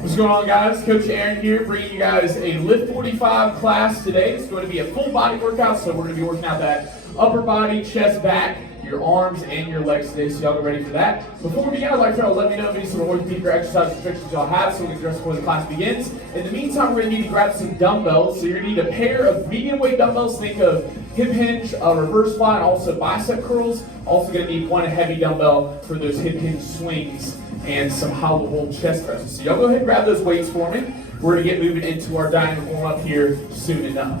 What's going on, guys? Coach Aaron here, bringing you guys a Lift 45 class today. It's going to be a full body workout, so we're going to be working out that upper body, chest, back, your arms, and your legs today, so y'all get ready for that. Before we begin, I'd like for y'all to let me know if any sort of orthopedic or exercise restrictions y'all have, so we can address before the class begins. In the meantime, we're going to need to grab some dumbbells. So you're going to need a pair of medium weight dumbbells. Think of hip hinge, reverse fly, and also bicep curls. Also going to need one heavy dumbbell for those hip hinge swings and some hollow hold chest presses. So y'all go ahead and grab those weights for me. We're going to get moving into our dynamic warm-up here soon enough.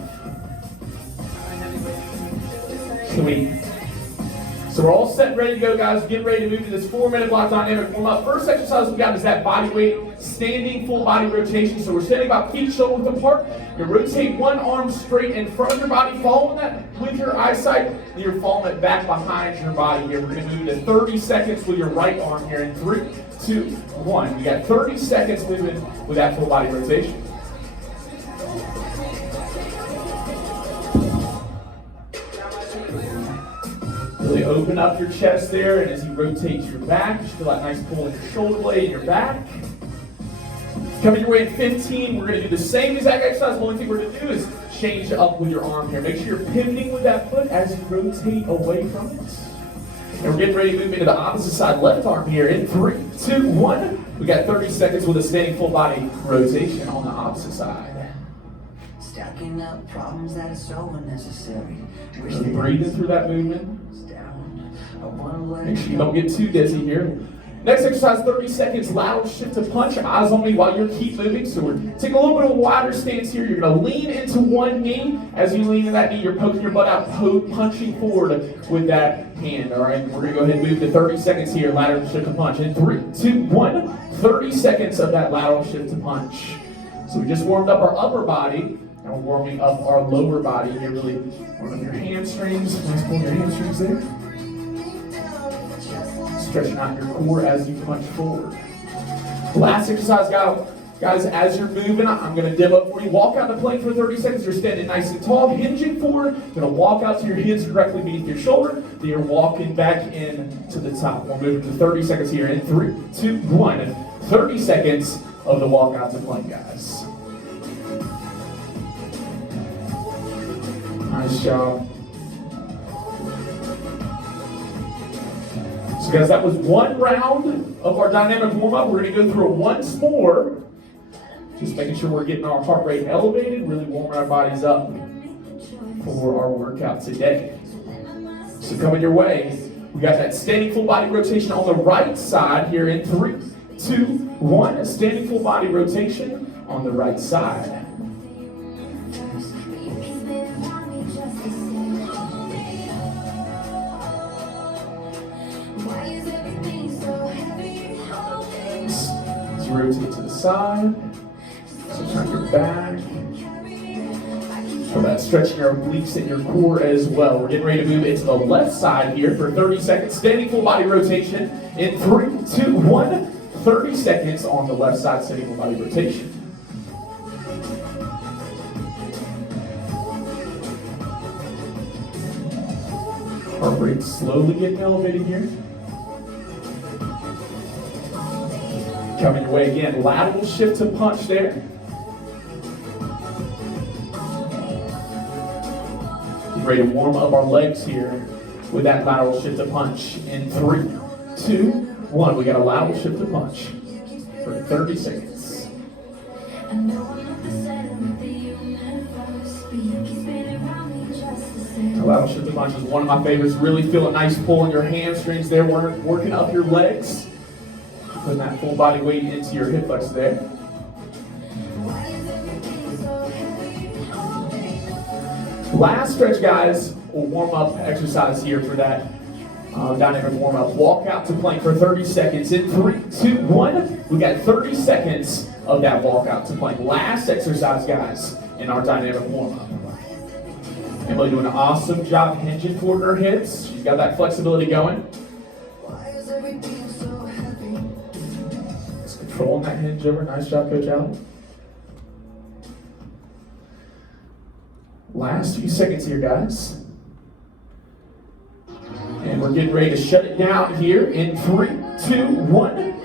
Sweet. So we're all set and ready to go, guys. Get ready to move to this 4-minute block dynamic warm-up. First exercise we got is that body weight standing full body rotation. So we're standing about feet shoulder width apart. You rotate one arm straight in front of your body, following that with your eyesight. Then you're following it back behind your body here. We're going to move to 30 seconds with your right arm here in 3, 2, 1. You got 30 seconds moving with that full body rotation. Really open up your chest there, and as you rotate your back, you feel that nice pull in your shoulder blade and your back. Coming your way in 15, we're going to do the same exact exercise. The only thing we're going to do is change up with your arm here. Make sure you're pivoting with that foot as you rotate away from it. And we're getting ready to move into the opposite side, left arm here in 3, 2, 1. We got 30 seconds with a standing full body rotation on the opposite side. Stacking up problems that are so unnecessary. Really breathing through that movement. Make sure you don't get too dizzy here. Next exercise, 30 seconds, lateral shift to punch. Eyes on me while you keep moving. So we're taking a little bit of a wider stance here. You're going to lean into one knee. As you lean into that knee, you're poking your butt out, punching forward with that hand. All right, we're going to go ahead and move to 30 seconds here, lateral shift to punch. In 3, 2, 1, 30 seconds of that lateral shift to punch. So we just warmed up our upper body. And we're warming up our lower body here, really warming up your hamstrings. Nice pulling your hamstrings there. Stretching out your core as you punch forward. Last exercise, guys, as you're moving, I'm going to demo it for you. Walk out the plank for 30 seconds. You're standing nice and tall, hinging forward. You're going to walk out to your hands directly beneath your shoulder. Then you're walking back in to the top. We'll move to 30 seconds here in 3, 2, 1. 30 seconds of the walk out to plank, guys. Nice job. So guys, that was one round of our dynamic warm-up. We're going to go through it once more. Just making sure we're getting our heart rate elevated, really warming our bodies up for our workout today. So coming your way, we got that standing full body rotation on the right side here in 3, 2, 1. A standing full body rotation on the right side. Rotate to the side, so turn your back. So that's stretching your obliques and your core as well. We're getting ready to move into the left side here for 30 seconds. Standing full body rotation in 3, 2, 1. 30 seconds on the left side, standing full body rotation. Heart rate slowly getting elevated here. Coming your way again, lateral shift to punch there. Get ready to warm up our legs here with that lateral shift to punch. In 3, 2, 1. We got a lateral shift to punch for 30 seconds. The lateral shift to punch is one of my favorites. Really feel a nice pull in your hamstrings there, working up your legs. Putting that full body weight into your hip flexor there. Last stretch, guys, we'll warm up exercise here for that dynamic warm up. Walk out to plank for 30 seconds. In 3, 2, 1. We got 30 seconds of that walk out to plank. Last exercise, guys, in our dynamic warm up. Emily doing an awesome job hinging forward her hips. She's got that flexibility going. Controlling that hinge over. Nice job, Coach Allen. Last few seconds here, guys. And we're getting ready to shut it down here in 3, 2, 1.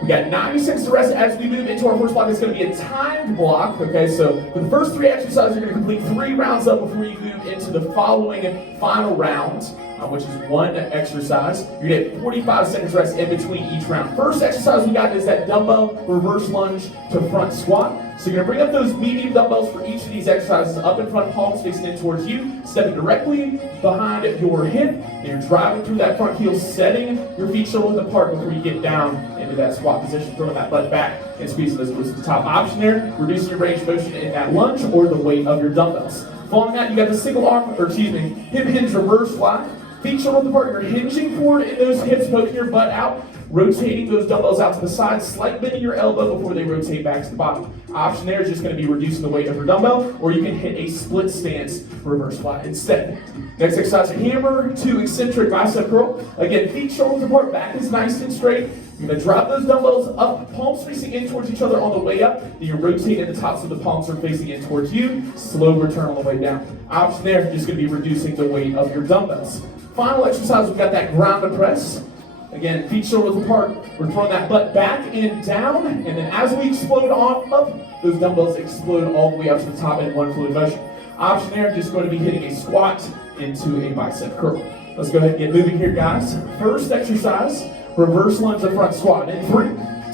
We got 90 seconds to rest as we move into our first block. It's going to be a timed block, okay? So for the first 3 exercises, you're going to complete 3 rounds up before you move into the following final round, which is 1 exercise. You're going to get 45 seconds rest in between each round. First exercise we got is that dumbbell reverse lunge to front squat. So you're going to bring up those medium dumbbells for each of these exercises up in front, palms facing in towards you, stepping directly behind your hip, and you're driving through that front heel, setting your feet shoulder width apart before you get down into that squat position, throwing that butt back and squeezing those glutes to the top. Option there, reducing your range of motion in that lunge or the weight of your dumbbells. Following that, you got the single arm, hip hinge reverse fly. Feet shoulder width apart, you're hinging forward in those hips, poking your butt out, rotating those dumbbells out to the side, slight bend in your elbow before they rotate back to the bottom. Option there is just going to be reducing the weight of your dumbbell, or you can hit a split stance reverse fly instead. Next exercise, hammer to eccentric bicep curl. Again, feet shoulder width apart, back is nice and straight. You're going to drop those dumbbells up, palms facing in towards each other on the way up. Then you rotate in the tops of the palms are facing in towards you. Slow return on the way down. Option there, just going to be reducing the weight of your dumbbells. Final exercise, we've got that ground and press. Again, feet shoulder width apart. We're throwing that butt back and down, and then as we explode on up, those dumbbells explode all the way up to the top in one fluid motion. Option there, just going to be hitting a squat into a bicep curl. Let's go ahead and get moving here, guys. First exercise, reverse lunge to front squat. In 3,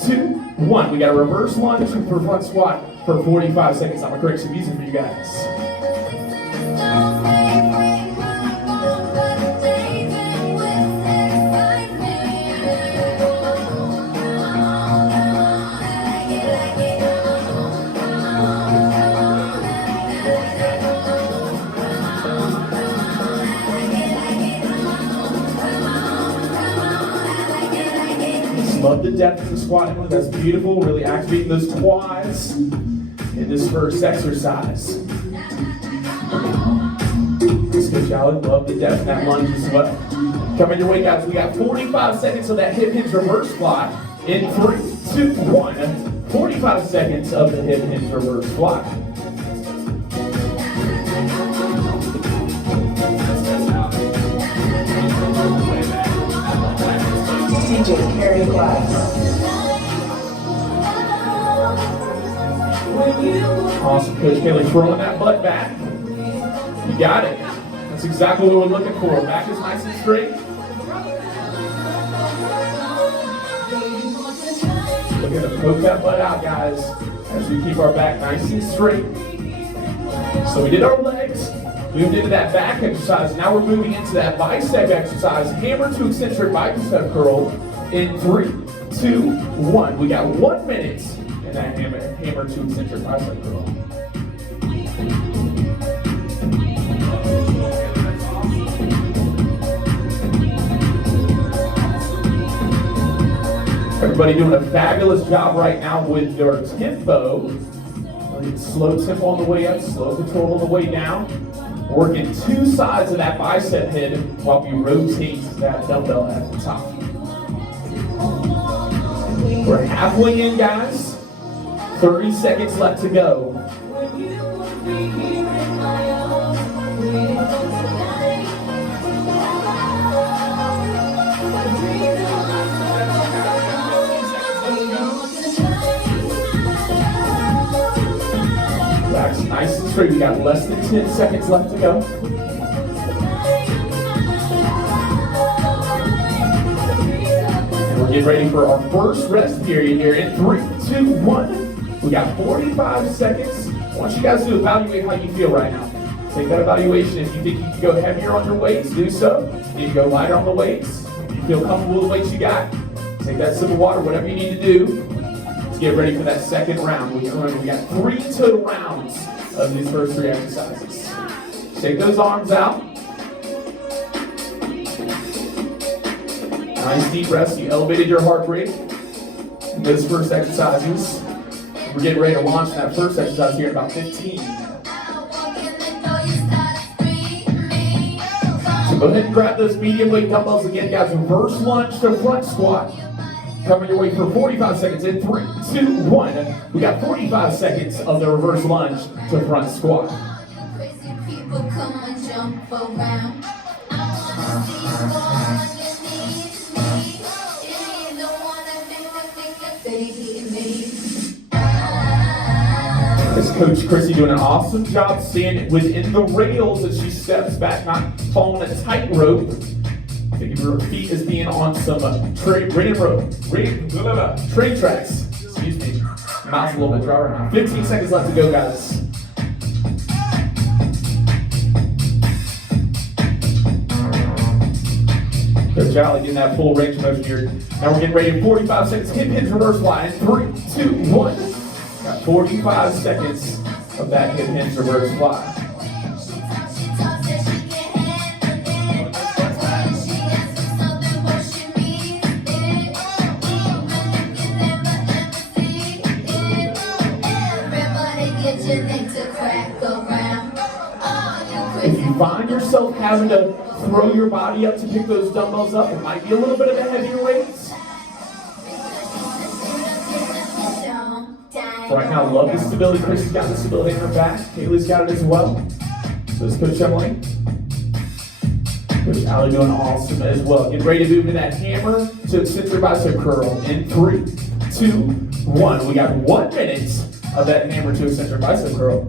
2, 1. We got a reverse lunge for front squat for 45 seconds. I'm gonna create some music for you guys. Love the depth of the squat. That's beautiful. Really activating those quads in this first exercise. That's good, Charlie. Love the depth in that lunge as well. Coming your way, guys. We got 45 seconds of that hip hinge reverse fly. In 3, 2, 1. 45 seconds of the hip hinge reverse fly. DJ Carey class. Awesome, Coach Kelly, throwing that butt back. You got it. That's exactly what we're looking for. Back is nice and straight. Looking to poke that butt out, guys, as we keep our back nice and straight. So we did our legs, moved into that back exercise. Now we're moving into that bicep exercise. Hammer to eccentric bicep curl in 3, 2, 1. We got 1 minute in that hammer to eccentric bicep curl. Everybody doing a fabulous job right now with their tempo. Slow tempo on the way up, slow control on the way down. Working 2 sides of that bicep head while we rotate that dumbbell at the top. We're halfway in, guys. 30 seconds left to go. Back's nice and straight. We got less than 10 seconds left to go. And we're getting ready for our first rest period here in 3, 2, 1. We got 45 seconds. I want you guys to evaluate how you feel right now. Take that evaluation. If you think you can go heavier on your weights, do so. If you go lighter on the weights, if you feel comfortable with the weights you got, take that sip of water, whatever you need to do. Let's get ready for that second round. We got 3 total rounds of these first 3 exercises. Take those arms out. Nice deep breaths. You elevated your heart rate in those first exercises. We're getting ready to launch that first exercise here in about 15. So go ahead and grab those medium weight dumbbells again, guys. Reverse lunge to front squat. Coming your way for 45 seconds in 3, 2, 1. We got 45 seconds of the reverse lunge to front squat. Coach Chrissy doing an awesome job staying within the rails as she steps back, not following a tightrope. Think of her feet as being on some train tracks. Excuse me. Mouth's a little bit dry right now. 15 seconds left to go, guys. Coach Allie getting that full range of motion here. Now we're getting ready in 45 seconds. Hip hinge reverse fly in 3, 2, 1. Got 45 seconds of that hip hinge reverse fly. If you find yourself having to throw your body up to pick those dumbbells up, it might be a little bit of a heavier weight. So right now, love the stability. Chrissy's got the stability in her back. Kaylee's got it as well. So is Coach Emily. Coach Allie doing awesome as well. Get ready to move to that hammer to eccentric bicep curl in 3, 2, 1. We got 1 minute of that hammer to eccentric bicep curl.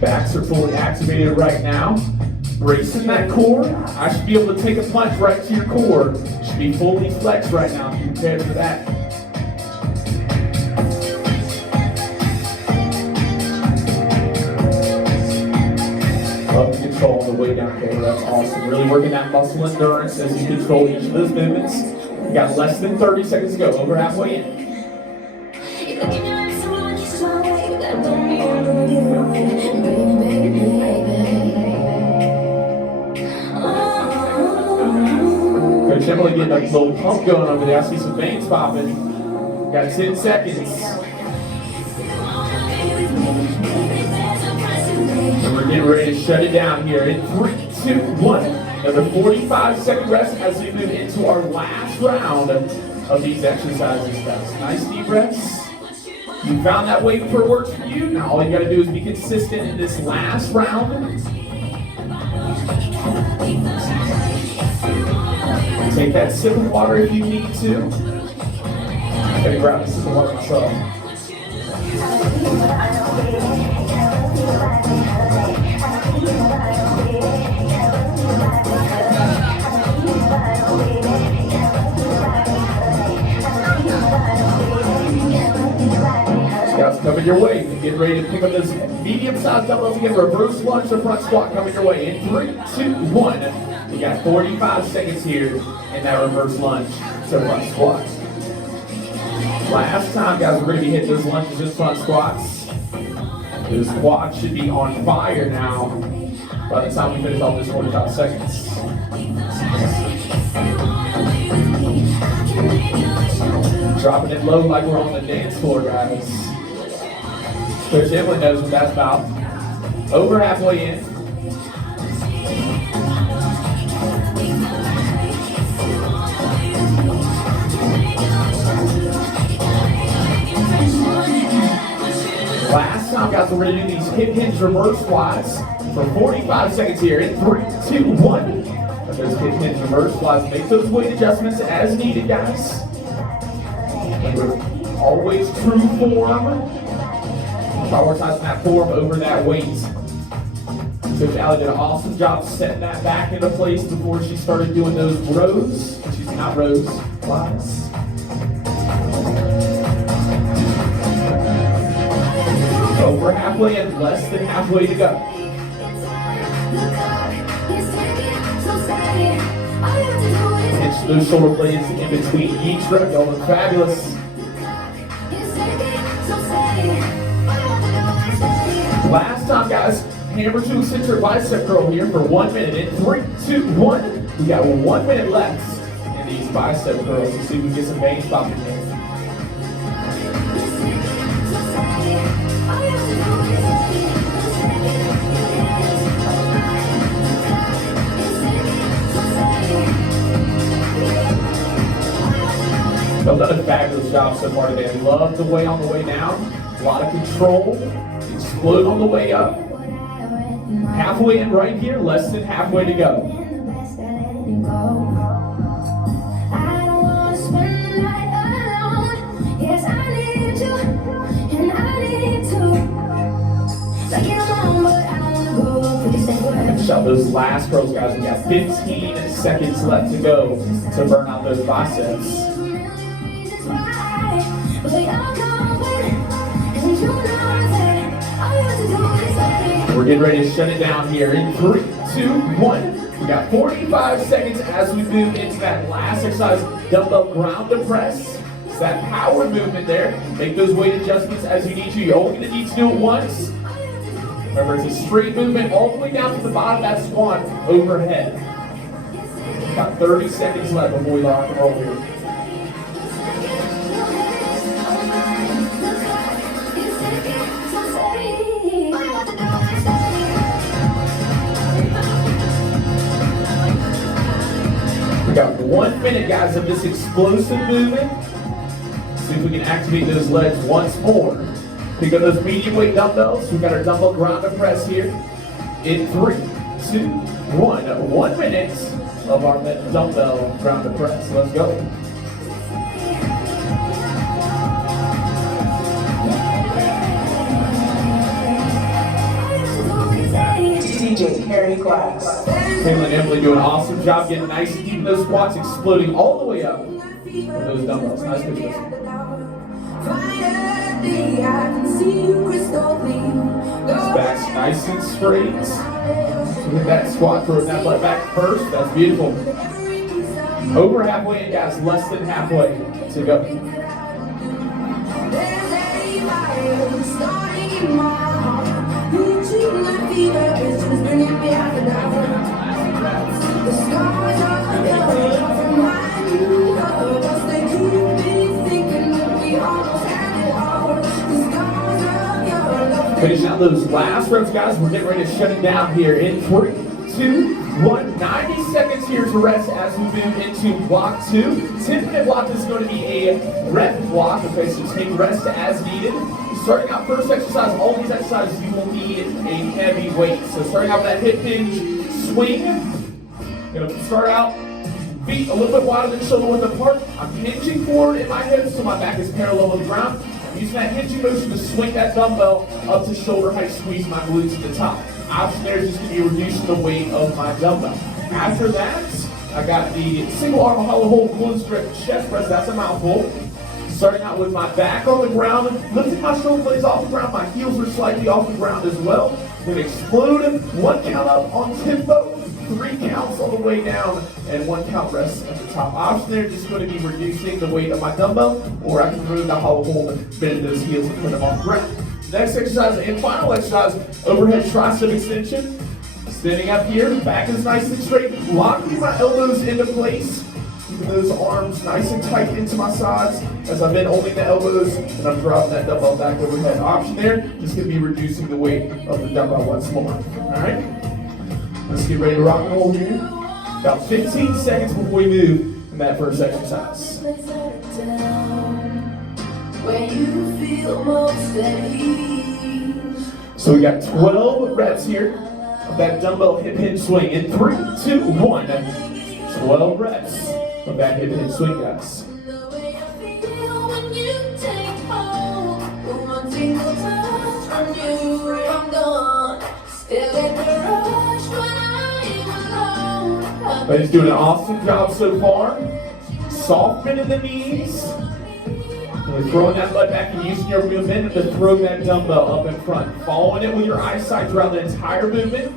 Backs are fully activated right now. Bracing that core. I should be able to take a punch right to your core. You should be fully flexed right now. Be prepared for that. Love the control on the way down there. That's awesome. Really working that muscle endurance as you control each of those movements. We got less than 30 seconds to go. Over halfway in. Coach Emily getting a little pump going over there. I see some veins popping. Got 10 seconds. And we're getting ready to shut it down here in 3, 2, 1. Another 45-second rest as we move into our last round of these exercises, guys. Nice deep breaths. You found that weight for works for you. Now all you gotta do is be consistent in this last round. Take that sip of water if you need to. I'm gonna grab a sip of water myself. Scouts coming your way. Get ready to pick up those medium-sized dumbbells again. Reverse lunge or front squat coming your way. In 3, 2, 1. We got 45 seconds here in that reverse lunge to front squat. Last time, guys, we're going to be hitting those lunges and front squats. Those quads should be on fire now by the time we finish off this 45 seconds. Dropping it low like we're on the dance floor, guys. Coach Emily knows what that's about. Over halfway in. Last time, guys, we're going to do these hip hinge reverse flies for 45 seconds here. In 3, 2, 1. Those hip hinge reverse flies. Make those weight adjustments as needed, guys. Remember, always true form. Prioritizing that form over that weight. Coach Allie did an awesome job setting that back into place before she started doing those rows. Excuse me, not rows, flies. Over halfway and less than halfway to go. Pinch those shoulder blades in between each rep. Y'all look fabulous. Last time, guys, hammer to eccentric bicep curl here for 1 minute. In 3, 2, 1. We got 1 minute left in these bicep curls. Let's see if we can get some veins popping here. Y'all done a fabulous job so far today. I love the way on the way down. A lot of control. Explode on the way up. Halfway in right here, less than halfway to go. Finish out those last curls, guys. We got 15 seconds left to go to burn out those biceps. We're getting ready to shut it down here in 3, 2, 1. We got 45 seconds as we move into that last exercise, dumbbell ground to press. It's that power movement there. Make those weight adjustments as you need to. You're only going to need to do it once. Remember, it's a straight movement all the way down to the bottom of that squat overhead. Got 30 seconds left before we lock and roll here. We got 1 minute, guys, of this explosive movement. See if we can activate those legs once more. Pick up those medium weight dumbbells. We've got our dumbbell ground to press here. In 3, 2, 1. 1 minute of our dumbbell ground to press. Let's go. DJ Harry class. Caitlin and Emily doing an awesome job getting nice and deep in those squats, exploding all the way up with those dumbbells. Nice pictures. Back's nice and straight. Hit that squat, throw that butt back first. That's beautiful. Over halfway in, guys. Less than halfway to go. Finishing out those last reps, guys. We're getting ready to shut it down here in 3, 2, 1. 90 seconds here to rest as we move into block 2. 10-minute block is going to be a rep block. Okay, so take rest as needed. Starting out first exercise, all these exercises you will need a heavy weight. So starting out with that hip hinge swing. Gonna start out feet a little bit wider than shoulder width apart. I'm hinging forward in my hips so my back is parallel with the ground. I'm using that hinging motion to swing that dumbbell up to shoulder height, squeeze my glutes to the top. Option there is just going to be reducing the weight of my dumbbell. After that, I got the single arm hollow hold glute strip chest press. That's a mouthful. Starting out with my back on the ground, lifting my shoulder blades off the ground. My heels are slightly off the ground as well. Then explode, 1 count up on tempo, 3 counts all the way down, and 1 count rest at the top. Option there, just going to be reducing the weight of my dumbbell, or I can remove the hollow hold and bend those heels and put them on the ground. Next exercise and final exercise, overhead tricep extension. Standing up here, back is nice and straight, locking my elbows into place. Keeping those arms nice and tight into my sides as I bend only the elbows and I'm dropping that dumbbell back overhead. Option there, just going to be reducing the weight of the dumbbell once more. Alright? Let's get ready to rock and roll here. About 15 seconds before we move in that first exercise. So we got 12 reps here of that dumbbell hip hinge swing in 3, 2, 1. 12 reps of that hip hinge swing, guys. But he's doing an awesome job so far. Soft bend in the knees. Really throwing that butt back and using your movement to throw that dumbbell up in front. Following it with your eyesight throughout the entire movement.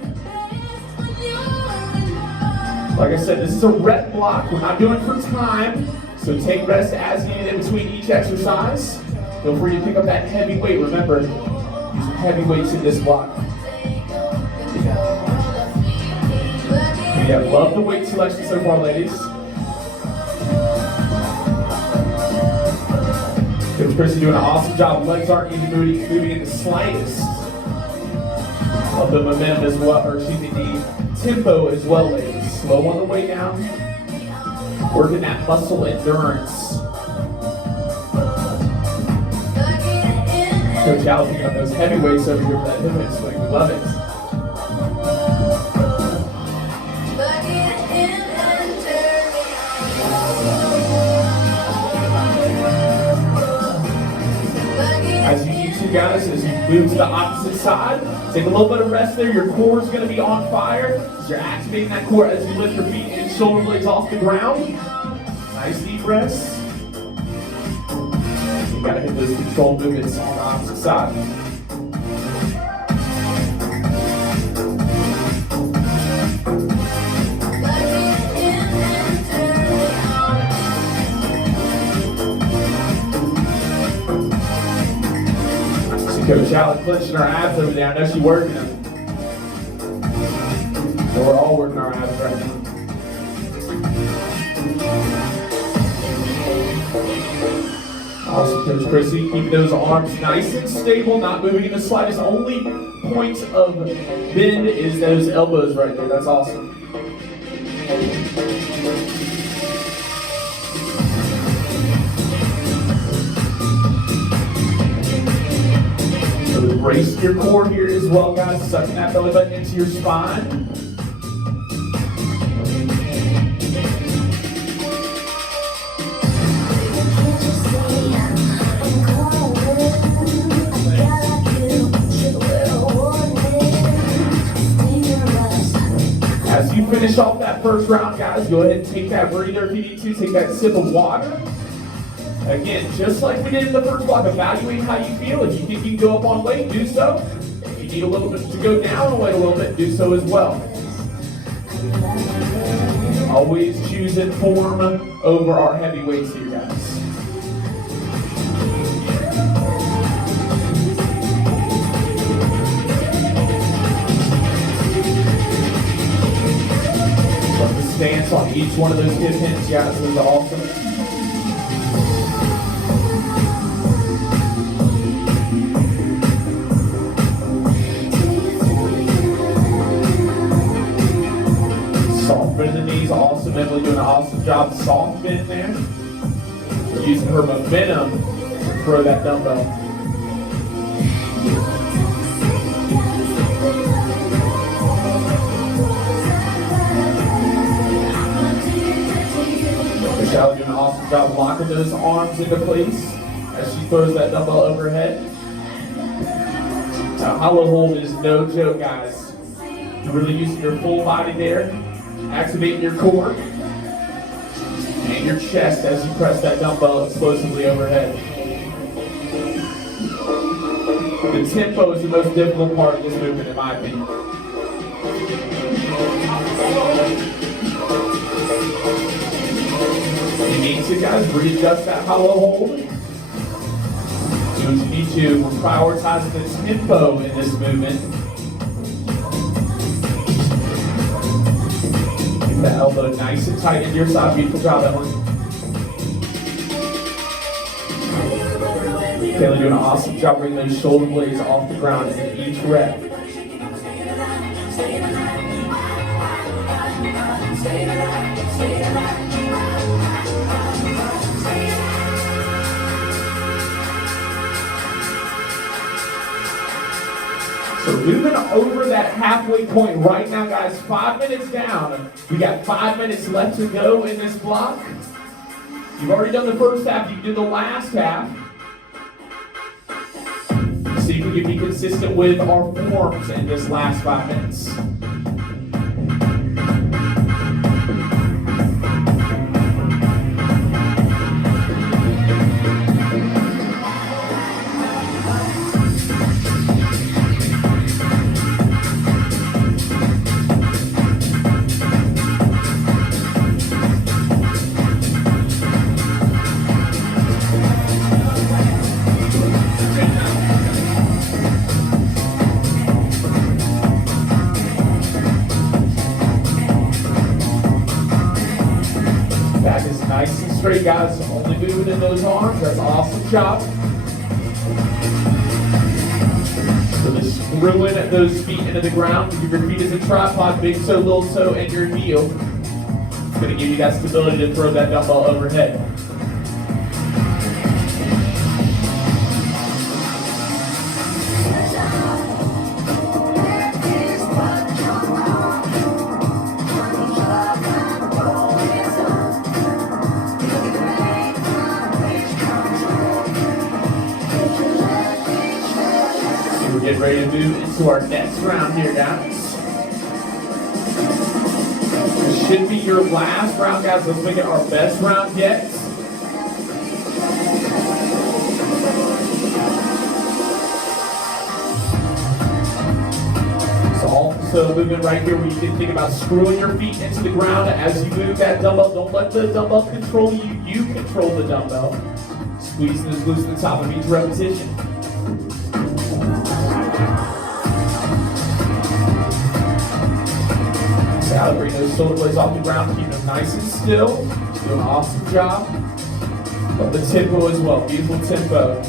Like I said, this is a rep block. We're not doing it for time. So take rest as needed in between each exercise. Feel free to pick up that heavy weight. Remember, use heavy weights in this block. Yeah, love the weight selection so far, ladies. Chrissy doing an awesome job. Legs aren't even moving in the slightest. Love the momentum as well, or excuse me, the tempo as well, ladies. Slow on the way down. Working that muscle endurance. Coach Al picking up those heavy weights over here for that hip hinge swing. We love it. As you need to, guys, as you move to the opposite side, Take a little bit of rest there. Your core is going to be on fire. You're activating that core as you lift your feet and shoulder blades off the ground. Nice deep breaths. You got to hit those controlled movements on the opposite side. Coach Alex clenching our abs over there. I know she's working them. So we're all working our abs right now. Awesome, Coach Chrissy. Keep those arms nice and stable, not moving in the slightest. Only point of bend is those elbows right there. That's awesome. So brace your core here as well, guys. Sucking that belly button into your spine. As you finish off that first round, guys, go ahead and take that breather if you need to. Take that sip of water. Again, just like we did in the first block, evaluate how you feel. If you think you can go up on weight, do so. If you need a little bit to go down on weight a little bit, do so as well. Always choosing form over our heavy weights here, guys. Love the stance on each one of those hip hints, guys. This is awesome. Soft bend in the knees, awesome. Emily doing an awesome job soft bend there. Using her momentum to throw that dumbbell. Michelle doing an awesome job locking those arms into place as she throws that dumbbell overhead. Now, hollow hold is no joke, guys. You're really using your full body there. Activate your core and your chest as you press that dumbbell explosively overhead. The tempo is the most difficult part of this movement, in my opinion. You need to, guys, readjust that hollow hold. You need to prioritize the tempo in this movement. The elbow nice and tight into your side. Beautiful job, Emily. Kayla doing an awesome job bringing those shoulder blades off the ground in each rep. So moving over that halfway point right now, guys, 5 minutes down. We got 5 minutes left to go in this block. You've already done the first half, you can do the last half. See if we can be consistent with our forms in this last 5 minutes. Back is nice and straight, guys. Only moving in those arms. That's an awesome job. So just screwing those feet into the ground. Give your feet as a tripod, big toe, little toe, and your heel. It's going to give you that stability to throw that dumbbell overhead. We're getting ready to move into our next round here, guys. This should be your last round, guys. Let's make it our best round yet. So movement right here where you can think about screwing your feet into the ground as you move that dumbbell. Don't let the dumbbell control you. You control the dumbbell. Squeezing as loose at the top of each repetition. Salad, bring those shoulder blades off the ground. Keep them nice and still. Do an awesome job. Love the tempo as well. Beautiful tempo.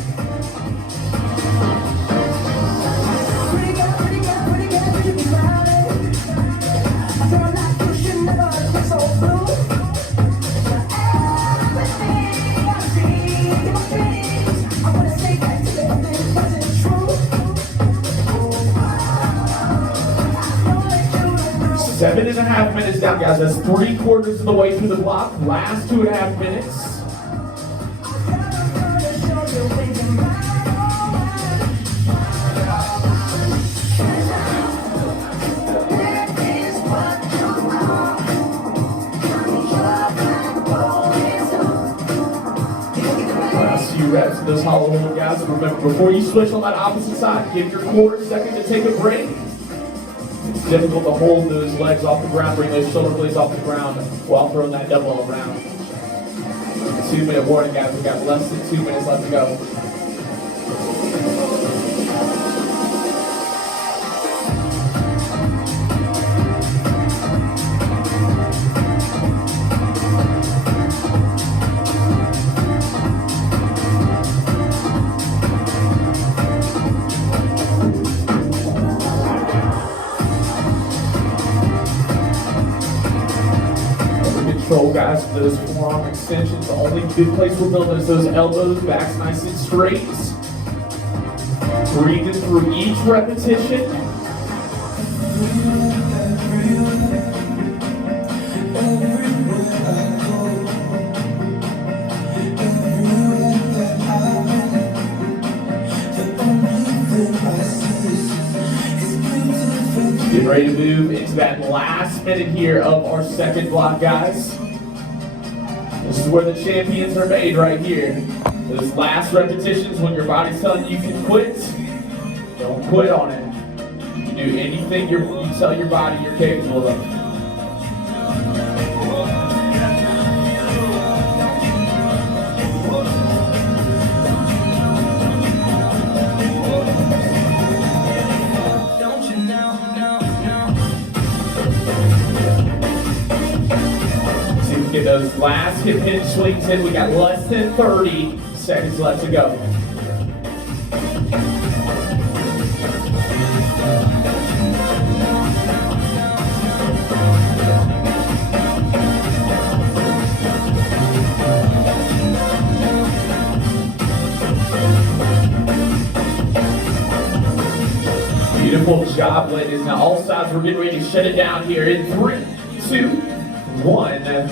Seven and a half minutes down, guys. That's 3/4 of the way through the block. Last 2.5 minutes. Last few reps of those hollow hold, guys. Remember, before you switch on that opposite side, give your core a second to take a break. It's difficult to hold those legs off the ground, bring those shoulder blades off the ground while throwing that dumbbell around. 2-minute warning, guys. We've got less than 2 minutes left to go. Control, guys, for those forearm extensions. The only good place we're building is those elbows, backs nice and straight. Breathing through each repetition. Get ready to move into that last minute here of our second block, guys. This is where the champions are made right here. Those last repetitions when your body's telling you can quit, don't quit on it. You can do anything you tell your body you're capable of. Get those last hip hinge swings in. We got less than 30 seconds left to go. Beautiful job, ladies. Now all sides, we're getting ready to shut it down here in 3, 2, 1.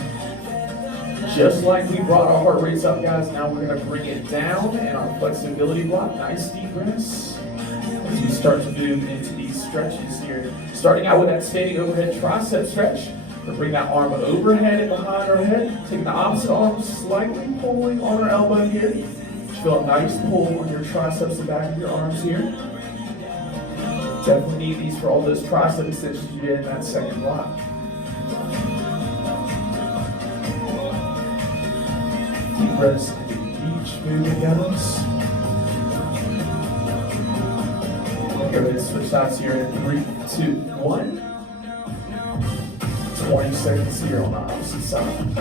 Just like we brought our heart rates up, guys, now we're going to bring it down in our flexibility block. Nice deep breaths as we start to move into these stretches here. Starting out with that standing overhead tricep stretch. We're going to bring that arm overhead and behind our head. Taking the opposite arm, slightly pulling on our elbow here. Just feel a nice pull on your triceps, the back of your arms here. Definitely need these for all those tricep extensions you get in that second block. Deep breaths into each movement, guys. Okay, let's switch sides here in 3, 2, 1. 20 seconds here on the opposite side.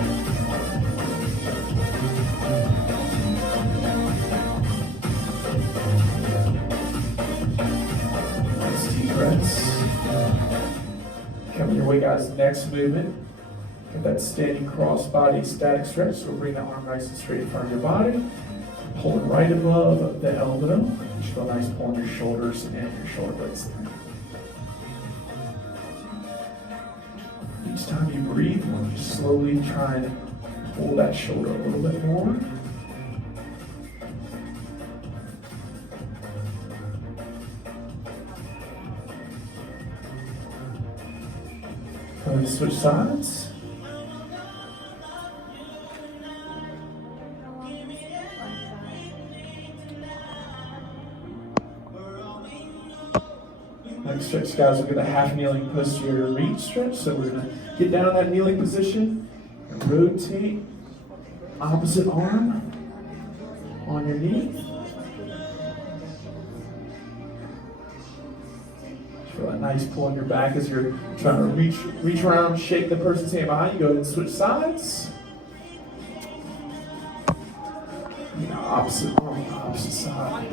Nice deep breaths. Coming your way, guys. Next movement. Get that standing cross body static stretch. So we'll bring the arm nice and straight in front of your body. Pull it right above the elbow. Just feel nice pull on your shoulders and your shoulder blades there. Each time you breathe, you just slowly try and pull that shoulder a little bit more. ahead and switch sides. Next stretch, guys, we'll get a half kneeling posterior reach stretch. So we're gonna get down in that kneeling position and rotate opposite arm on your knee. Feel that nice pull on your back as you're trying to reach around, shake the person's hand behind you. Go ahead and switch sides. Opposite arm, opposite side.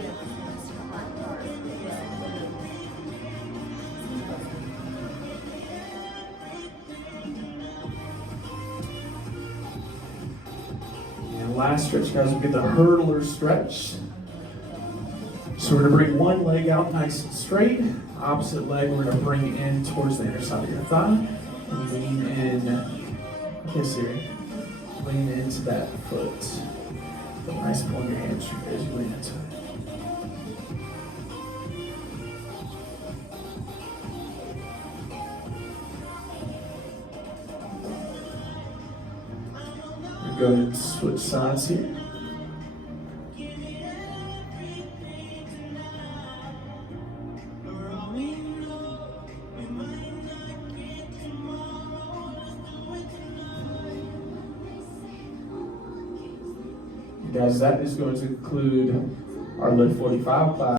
And last stretch, guys, we'll get the hurdler stretch. So we're going to bring one leg out nice and straight. Opposite leg we're going to bring in towards the inner side of your thigh. And lean in. Yes, Siri. Lean into that foot. Put a nice pull in your hamstring as you lean into it. Go ahead and switch sides here. Guys, that is going to conclude our Lift 45 class.